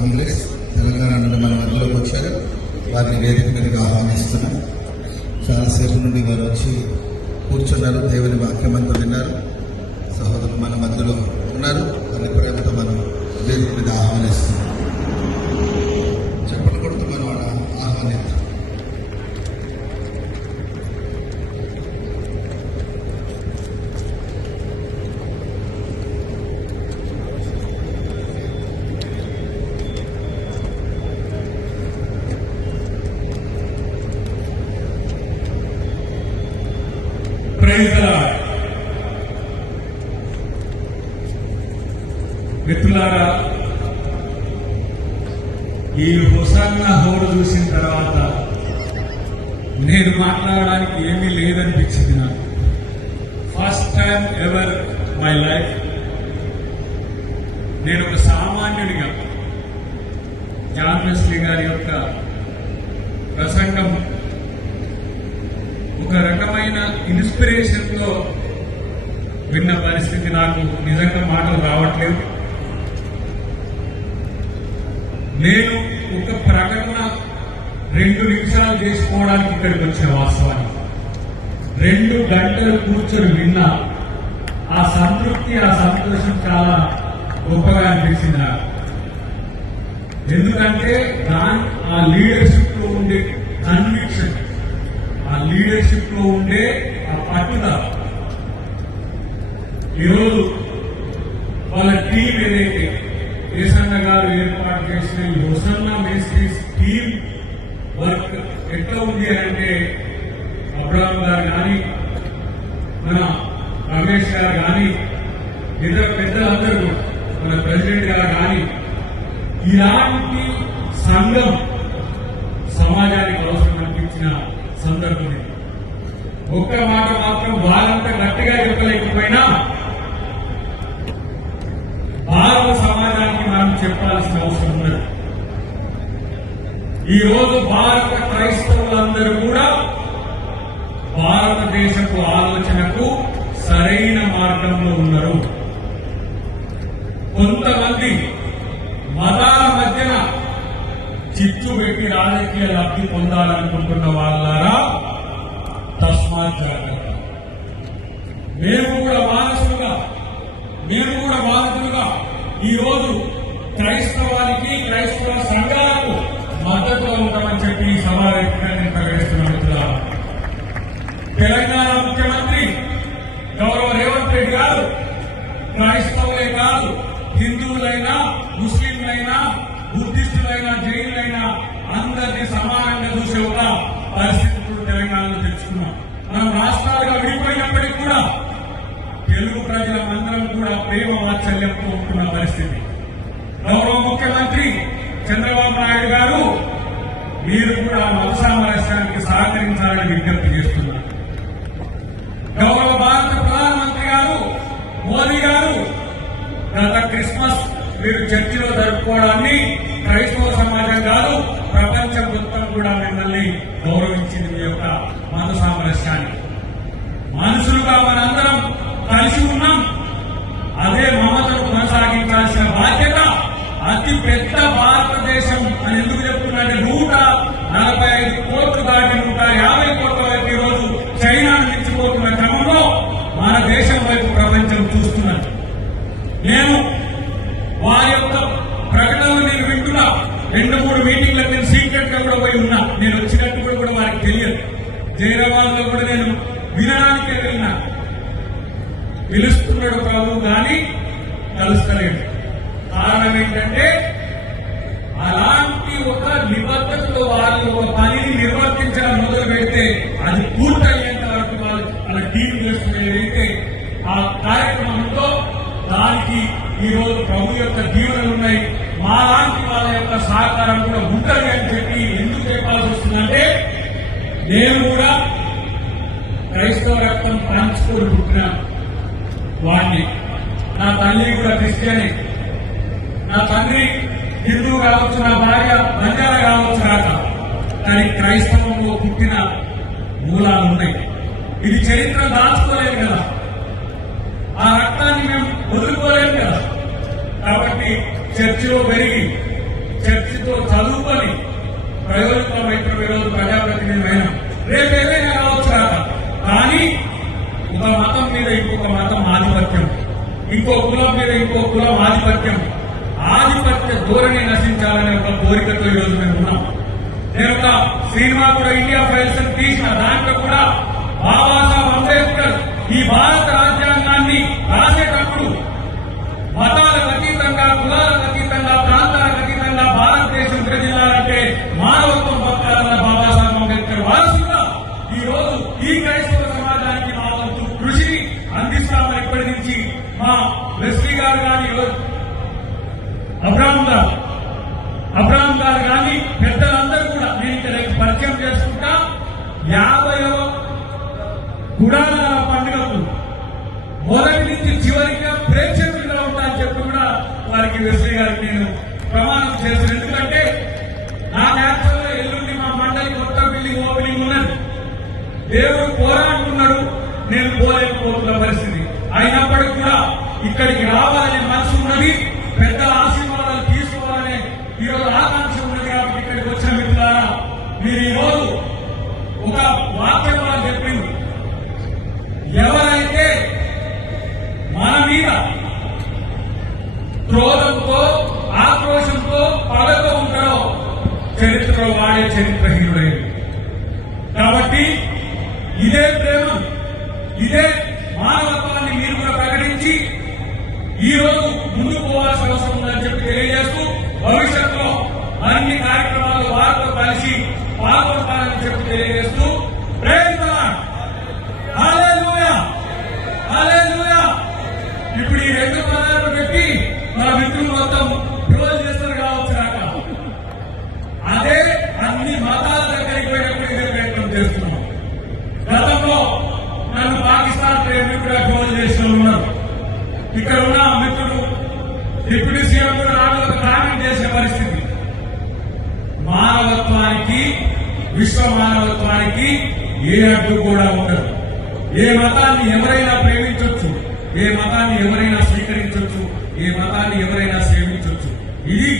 కాంగ్రెస్ తెలంగాణ నుండి మన మధ్యలోకి వచ్చారు. వారిని వేదిక మీదకి ఆహ్వానిస్తున్నాం. చాలాసేపు నుండి వారు వచ్చి కూర్చున్నారు, దేవుని వాక్యం అంతా విన్నారు. సహోదరులు మన మధ్యలో ఉన్నారు, వారి ప్రేమతో మనం వేదిక మీద ఆహ్వానిస్తున్నాం. చెప్పలు కొడుతూ మనం ఆహ్వానిస్తాం. మిత్రులారా, ఈ హోసన్న హోరు చూసిన తర్వాత నేను మాట్లాడడానికి ఏమీ లేదనిపించింది. నాకు first time ever my life నేను ఒక సామాన్యుడిగా జాన్ వెస్లీ గారి యొక్క ప్రసంగం ఒక రకమైన ఇన్స్పిరేషన్ తో విన్న పరిస్థితి. నాకు నిజంగా మాటలు రావట్లేదు. నేను ఒక ప్రకటన 2 నిమిషాలు చేసుకోవడానికి ఇక్కడికి వచ్చిన వాస్తవానికి 2 గంటలు కూర్చొని విన్నా. ఆ సంతృప్తి, ఆ సంతోషం చాలా గొప్పగా అనిపించింది నాకు. ఎందుకంటే ఆ లీడర్షిప్ లో ఉండే కన్విక్షన్, ఆ లీడర్షిప్ లో ఉండే ఆ పట్టుదల, ఈరోజు వాళ్ళ టీం ఏదైతే కేసన్న గారు ఏర్పాటు చేసిన ఈ హోసన్న మేస్త్రీస్ టీం వర్క్ ఎట్లా ఉంది అంటే, అబ్రాహం గారు కానీ, మన రమేష్ గారు కానీ, ఇతర పెద్దలందరూ, మన ప్రెసిడెంట్ గారు కానీ, ఇలాంటి సంఘం సమాజానికి అవసరం అనిపించిన సందర్భం. ఒక్క మాట మాత్రం వారంతా గట్టిగా చెప్పలేకపోయినా భారత సమాజానికి మనం చెప్పాల్సిన అవసరం ఉన్నది. ఈ రోజు భారత క్రైస్తవులందరూ కూడా భారతదేశపు ఆలోచనకు సరైన మార్గంలో ఉన్నారు. కొంతమంది మతాల మధ్యన చిచ్చు పెట్టి రాజకీయ లబ్ధి పొందాలనుకుంటున్న వాళ్ళారా, తస్మాత్ జాగ్రత్త. మేము కూడా బాధితులుగా ఈ రోజు క్రైస్తవానికి, క్రైస్తవ సంఘాలకు మద్దతుగా ఉంటామని చెప్పి ఈ సమావేశంగా నేను ప్రకటిస్తున్నాను. తెలంగాణ ముఖ్యమంత్రి గౌరవ రేవంత్ రెడ్డి గారు క్రైస్తవులే కాదు, హిందువులైనా, ముస్లింలైనా, బుద్ధిస్టులైనా, జైనులైనా అందరినీ సమానంగా చూసే ఒక పరిస్థితులు తెలంగాణలో తెచ్చుకున్నాం. మనం రాష్ట్రాలుగా విడిపోయినప్పటికీ కూడా తెలుగు ప్రజలందరం కూడా ప్రేమ వాత్సల్యంతో ఉంటున్న పరిస్థితి. గౌరవ ముఖ్యమంత్రి చంద్రబాబు నాయుడు గారు, మీరు కూడా మత సామరస్యానికి సహకరించాలని విజ్ఞప్తి చేస్తున్నారు. గౌరవ భారత ప్రధానమంత్రి గారు మోదీ గారు గత క్రిస్మస్ మీరు చర్చిలో జరుపుకోవడాన్ని క్రైస్తవ సమాజం కాదు, ప్రపంచం మొత్తం కూడా మిమ్మల్ని గౌరవించింది. మీ యొక్క మత సామరస్యాన్ని మనుషులుగా మనందరం కలిసి ఉన్నాం. అదే మమతను కొనసాగించాల్సిన బాధ్యత అతి పెద్ద భారతదేశం అని ఎందుకు చెప్తున్నారంటే 145 కోట్లు దాటి 150 కోట్ల వైపు ఈరోజు చైనాను మించిపోతున్న క్రమంలో మన దేశం వైపు ప్రపంచం చూస్తున్నది. నేను వారి యొక్క ప్రకటనలు నేను వింటున్నా. 2-3 మీటింగ్లకు నేను సీక్రెట్ గా కూడా పోయి ఉన్నా. నేను వచ్చినట్టు కూడా వారికి తెలియదు. జైరాబాద్లో కూడా నేను వినడానికే వెళ్ళినా. పిలుస్తున్నాడు ప్రభు కానీ కలుస్తలేడు. కారణం ఏంటంటే అలాంటి ఒక నిబద్ధతతో వాళ్ళు ఒక పనిని నిర్వర్తించడం మొదలు పెడితే అది పూర్తయ్యేంత వరకు వాళ్ళ టీం చేస్తున్న ఏదైతే ఆ కార్యక్రమంతో దానికి ఈ రోజు ప్రభు యొక్క దీవెనలు ఉన్నాయి. మా లాంటి వాళ్ళ యొక్క సహకారం కూడా ఉంటుంది అని చెప్పి ఎందుకు చెప్పాల్సి వస్తుందంటే, నేను కూడా క్రైస్తవ రక్తం పంచుకొని పుట్టిన వాడిని. నా తల్లి కూడా క్రిస్టియనే. నా తండ్రి హిందూ కావచ్చు, నా భార్య బంజారా కావచ్చు కాక, కానీ క్రైస్తవంలో పుట్టిన మూలాలు ఉన్నాయి. ఇది చరిత్ర దాచుకోలేదు కదా, ఆ రక్తాన్ని మేము వదులుకోలేము కదా. కాబట్టి చర్చిలో పెరిగి చర్చితో చదువుకొని ప్రయోజనమైన ఈరోజు ప్రజాప్రతినిధులైన రేపు ఏదైనా కావచ్చు రాక, కానీ ఒక మతం మీద ఇంకొక మతం ఆధిపత్యం, ఇంకో కులం మీద ఇంకో కులం ఆధిపత్యం ధోరణి నశించాలనే ఒక కోరికతో ఈరోజు మేము ఉన్నాం. నేను ఒక సినిమా కూడా ఇండియా ఫైల్స్ అని తీసిన దాంట్లో కూడా బాబాసాహెబ్ అంబేద్కర్ ఈ భారత రాజ్యాంగాన్ని రాసేటప్పుడు మతాలకు అతీతంగా, కులాలకు అతీతంగా, ప్రాంతాలకు అతీతంగా భారతదేశం ప్రజలాలంటే మానవత్వం బతకాలన్న బాబాసాహెబ్ అంబేద్కర్ వారసుగా ఈ రోజు ఈ క్రైస్తవ సమాజానికి మా వంతు కృషిని అందిస్తామని ఇప్పటి నుంచి మా లక్ష్మీ గారు కానీ, అబ్రాహం గారు కానీ పెద్దలందరూ కూడా నేను ఇక్కడ పరిచయం చేసుకుంటా 50వ గుడాల పండుగకు మొదటి నుంచి చివరిగా ప్రేక్షకులుగా ఉంటా అని చెప్పి కూడా వారికి వెస్లీ గారికి నేను ప్రమాణం చేస్తాను. ఎందుకంటే నా నేతల్లో ఎల్లుండి మా మండలి కొత్త బిల్డింగ్ ఓపెనింగ్ ఉన్నది. దేవుడు పోరాడుతున్నాడు, నేను పోలేకపోతున్న పరిస్థితి. అయినప్పటికీ కూడా ఇక్కడికి రావాలనే మనసు ఉన్నది, పెద్ద ఆశీర్వాదాలు తీసుకోవాలనే ఈరోజు ఆకాంక్ష ఉన్నది. కాబట్టి ఇక్కడికి వచ్చిన మిత్రులారా, మీరు ఈరోజు ఒక వాక్యం వాళ్ళు చెప్పింది, ఎవరైతే మన మీద క్రోధంతో, ఆక్రోశంతో, పగతో ఉంటాడో చరిత్రలో వాడే చరిత్రహీనుడైంది. కాబట్టి ఇదే ప్రేమ, ఇదే మానవత్వాన్ని మీరు కూడా ప్రకటించి ఈ రోజు ముందుకు పోవాల్సిన అవసరం ఉందని చెప్పి తెలియజేస్తూ, భవిష్యత్తులో అన్ని కార్యక్రమాలు వారితో కలిసి పాల్గొంటారని చెప్పి తెలియజేస్తూ, ప్రేమ హల్లెలూయా, హల్లెలూయా. ఇప్పుడు ఈ 2 పదాలను పెట్టి నా మిత్రులు మొత్తం క్లోజ్ చేస్తారు కావచ్చు రాక, అదే అన్ని మతాల దగ్గరికి పోయినప్పుడు ఇదే ప్రయత్నం చేస్తున్నాం. గతంలో నన్ను పాకిస్తాన్ ప్రేమికుడిగా క్లోజ్ చేసిన ఉన్నారు. ఇక్కడ ఉన్న మిత్రుడు డిప్యూటీ సీఎం కూడా నాకు ఒక కామెంట్ చేసే పరిస్థితి. మానవత్వానికి, విశ్వ మానవత్వానికి ఏ అడ్డు కూడా ఉండదు. ఏ మతాన్ని ఎవరైనా ప్రేమించవచ్చు, ఏ మతాన్ని ఎవరైనా స్వీకరించవచ్చు, ఏ మతాన్ని ఎవరైనా సేవించవచ్చు. ఇది